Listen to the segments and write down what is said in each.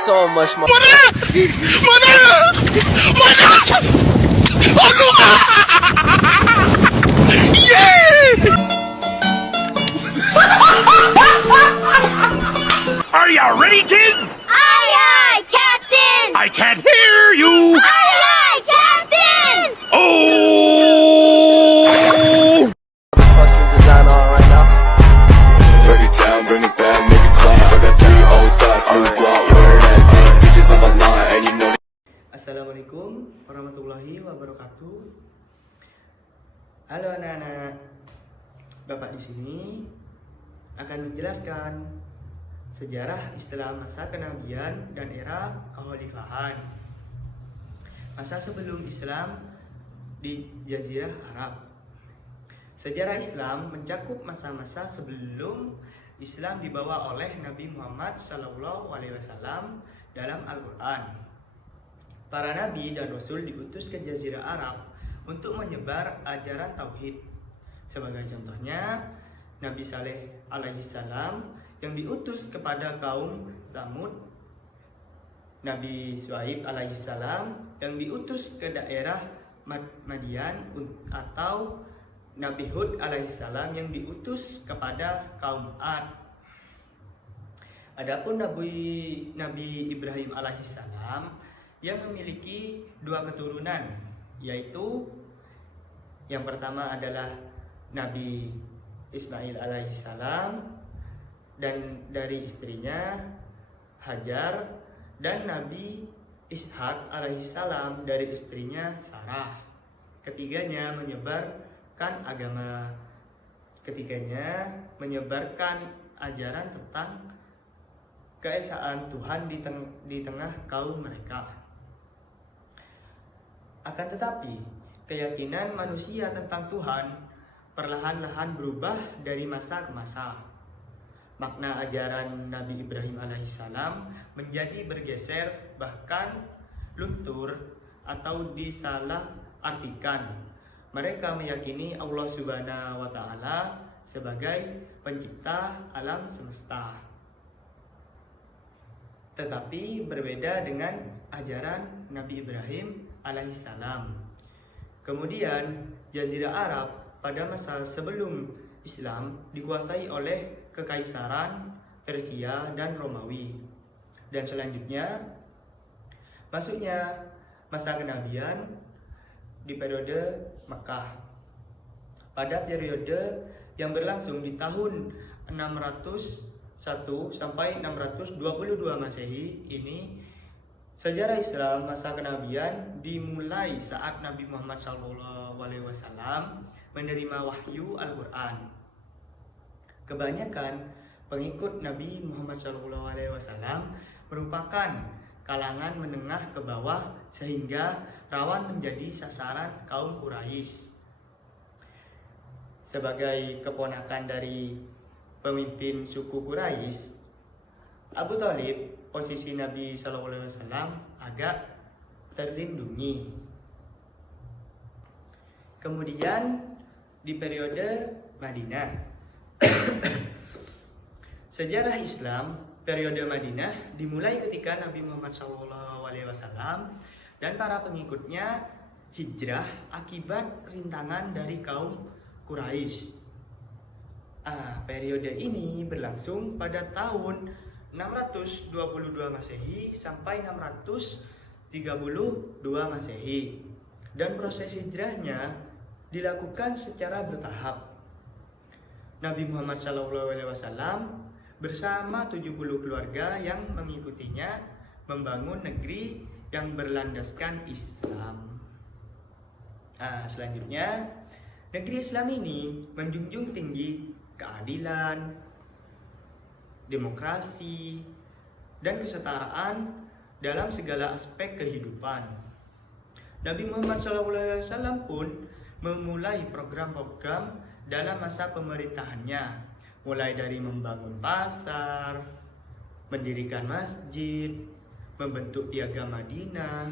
so much more. Are you ready, kids? Aye, aye, Captain! I can't hear you. Aye, aye, Captain! Oh! Fucking design on right now. Break it down, bring it back, make it clap. I got 3 old thoughts, new guap, where that dick, bitches on my line, and you know. Assalamualaikum warahmatullahi wabarakatuh. Halo anak-anak, Bapak di sini akan menjelaskan sejarah Islam masa kenabian dan era kekhalifahan. Masa sebelum Islam di Jazirah Arab. Sejarah Islam mencakup masa-masa sebelum Islam dibawa oleh Nabi Muhammad SAW dalam Al-Quran. Para nabi dan rasul diutus ke Jazirah Arab untuk menyebar ajaran tauhid. Sebagai contohnya, Nabi Saleh alaihissalam yang diutus kepada kaum Tsamud, Nabi Syuaib alaihissalam yang diutus ke daerah Madian, atau Nabi Hud alaihissalam yang diutus kepada kaum Ad. Adapun Nabi Ibrahim alaihissalam yang memiliki 2 keturunan, yaitu yang pertama adalah Nabi Ismail alaihissalam dan dari istrinya Hajar, dan Nabi Ishak alaihissalam dari istrinya Sarah. Ketiganya menyebarkan ajaran tentang keesaan Tuhan di tengah kaum mereka. Akan tetapi, keyakinan manusia tentang Tuhan perlahan-lahan berubah dari masa ke masa. Makna ajaran Nabi Ibrahim alaihissalam menjadi bergeser, bahkan luntur atau disalah artikan. Mereka meyakini Allah Subhanahu wa Ta'ala sebagai pencipta alam semesta. Tetapi berbeda dengan ajaran Nabi Ibrahim alaihissalam. Kemudian Jazirah Arab pada masa sebelum Islam dikuasai oleh Kekaisaran Persia dan Romawi. Dan selanjutnya masuknya masa kenabian di periode Makkah. Pada periode yang berlangsung di tahun 601 sampai 622 Masehi ini, sejarah Islam masa kenabian dimulai saat Nabi Muhammad SAW menerima wahyu Al-Quran. Kebanyakan pengikut Nabi Muhammad SAW merupakan kalangan menengah ke bawah, sehingga rawan menjadi sasaran kaum Quraisy. Sebagai keponakan dari pemimpin suku Quraisy, Abu Thalib, posisi Nabi SAW agak terlindungi. Kemudian di periode Madinah, sejarah Islam periode Madinah dimulai ketika Nabi Muhammad SAW dan para pengikutnya hijrah akibat rintangan dari kaum Quraisy. Periode ini berlangsung pada tahun 622 Masehi sampai 632 Masehi, dan proses hijrahnya dilakukan secara bertahap. Nabi Muhammad SAW bersama 70 keluarga yang mengikutinya membangun negeri yang berlandaskan Islam. Selanjutnya, negeri Islam ini menjunjung tinggi keadilan, demokrasi, dan kesetaraan dalam segala aspek kehidupan. Nabi Muhammad SAW pun memulai program-program dalam masa pemerintahannya, mulai dari membangun pasar, mendirikan masjid, membentuk piagam Madinah,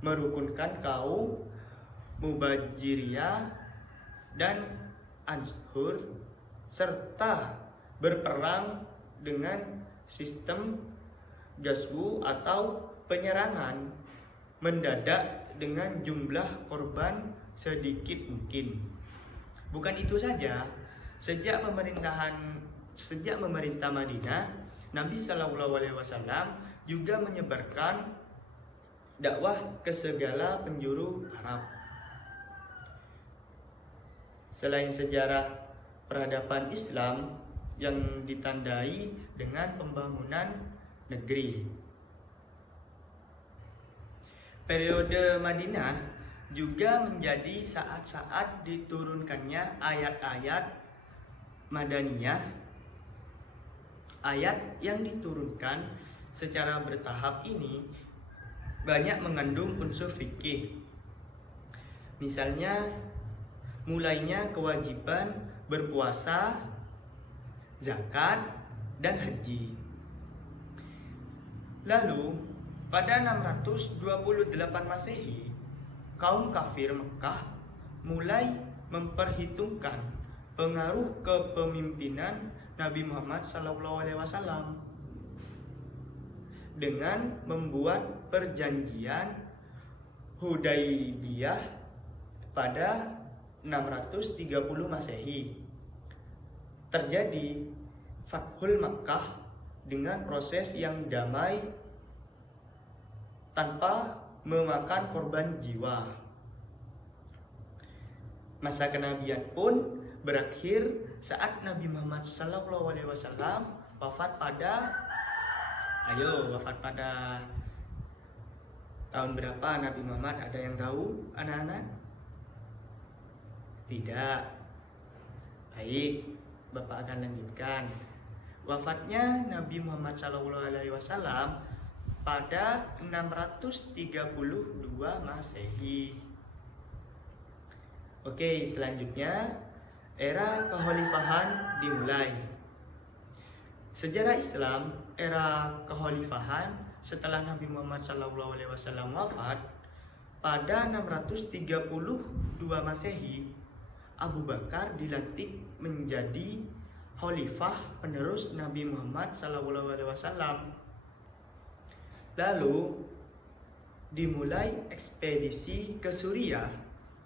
merukunkan kaum Mubajiriyah dan Anshur, serta berperang dengan sistem gazwu atau penyerangan mendadak dengan jumlah korban sedikit mungkin. Bukan itu saja, sejak memerintah Madinah, Nabi Shallallahu Alaihi Wasallam juga menyebarkan dakwah ke segala penjuru Arab. Selain sejarah peradaban Islam yang ditandai dengan pembangunan negeri, periode Madinah juga menjadi saat-saat diturunkannya ayat-ayat Madaniyah. Ayat yang diturunkan secara bertahap ini banyak mengandung unsur fikih. Misalnya, mulainya kewajiban berpuasa, zakat, dan haji. Lalu, pada 628 Masehi, kaum kafir Mekah mulai memperhitungkan pengaruh kepemimpinan Nabi Muhammad SAW dengan membuat perjanjian Hudaybiyah pada 630 Masehi. Terjadi Fathul Makkah dengan proses yang damai tanpa memakan korban jiwa. Masa kenabian pun berakhir saat Nabi Muhammad SAW wafat pada tahun berapa Nabi Muhammad? Ada yang tahu, anak-anak? Tidak. Baik, Bapak akan lanjutkan. Wafatnya Nabi Muhammad SAW pada 632 Masehi. Oke, selanjutnya era kekhalifahan dimulai. Sejarah Islam era kekhalifahan setelah Nabi Muhammad SAW wafat pada 632 Masehi, Abu Bakar dilantik menjadi khalifah penerus Nabi Muhammad SAW. Lalu dimulai ekspedisi ke Suriah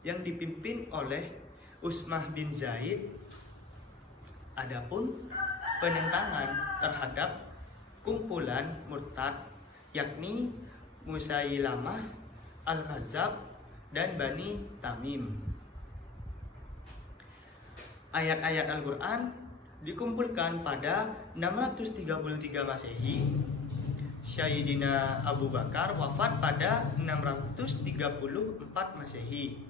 yang dipimpin oleh Utsman bin Zaid. Adapun penentangan terhadap kumpulan murtad yakni Musailamah Al-Kadzab dan Bani Tamim. Ayat-ayat Al-Quran dikumpulkan pada 633 Masehi. Sayyidina Abu Bakar wafat pada 634 Masehi.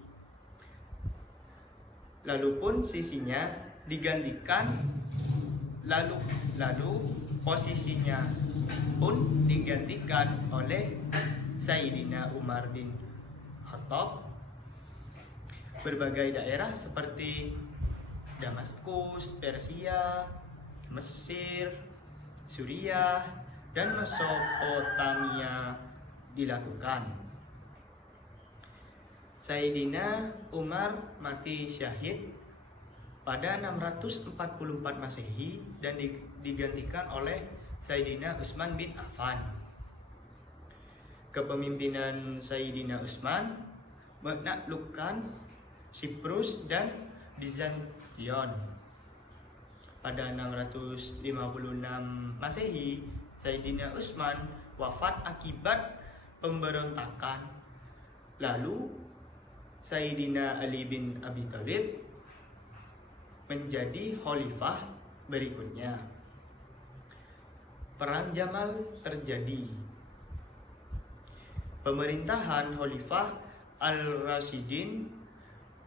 Lalu pun sisinya digantikan posisinya pun digantikan oleh Sayyidina Umar bin Khattab. Berbagai daerah seperti Damaskus, Persia, Mesir, Suriah, dan Mesopotamia dilakukan. Sayyidina Umar mati syahid pada 644 Masehi dan digantikan oleh Sayyidina Utsman bin Affan. Kepemimpinan Sayyidina Utsman menaklukkan Siprus dan Bizantion. Pada 656 Masehi, Sayyidina Utsman wafat akibat pemberontakan. Lalu Sayyidina Ali bin Abi Thalib menjadi khalifah berikutnya. Perang Jamal terjadi. Pemerintahan Khalifah Al-Rasyidin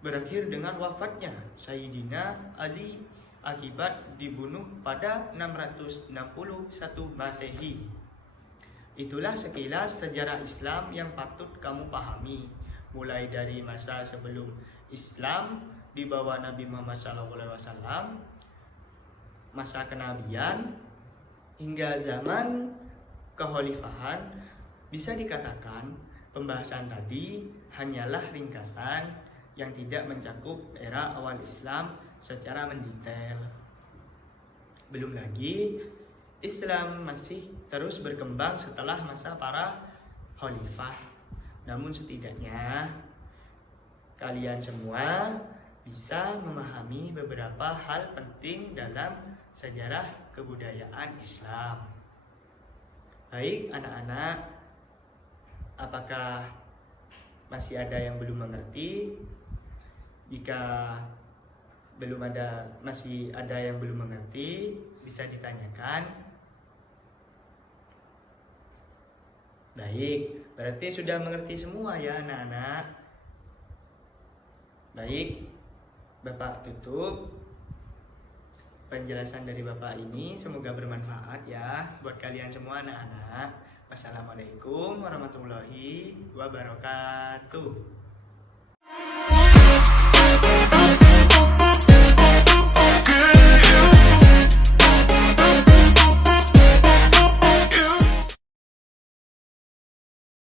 berakhir dengan wafatnya Sayyidina Ali akibat dibunuh pada 661 Masehi. Itulah sekilas sejarah Islam yang patut kamu pahami, mulai dari masa sebelum Islam di bawah Nabi Muhammad SAW, masa kenabian, hingga zaman kekhalifahan. Bisa dikatakan pembahasan tadi hanyalah ringkasan yang tidak mencakup era awal Islam secara mendetail. Belum lagi Islam masih terus berkembang setelah masa para khalifah. Namun setidaknya kalian semua bisa memahami beberapa hal penting dalam sejarah kebudayaan Islam. Baik anak-anak, apakah masih ada yang belum mengerti? Jika masih ada yang belum mengerti, bisa ditanyakan. Baik, berarti sudah mengerti semua ya anak-anak. Baik, Bapak tutup penjelasan dari Bapak ini. Semoga bermanfaat ya buat kalian semua anak-anak. Wassalamualaikum warahmatullahi wabarakatuh.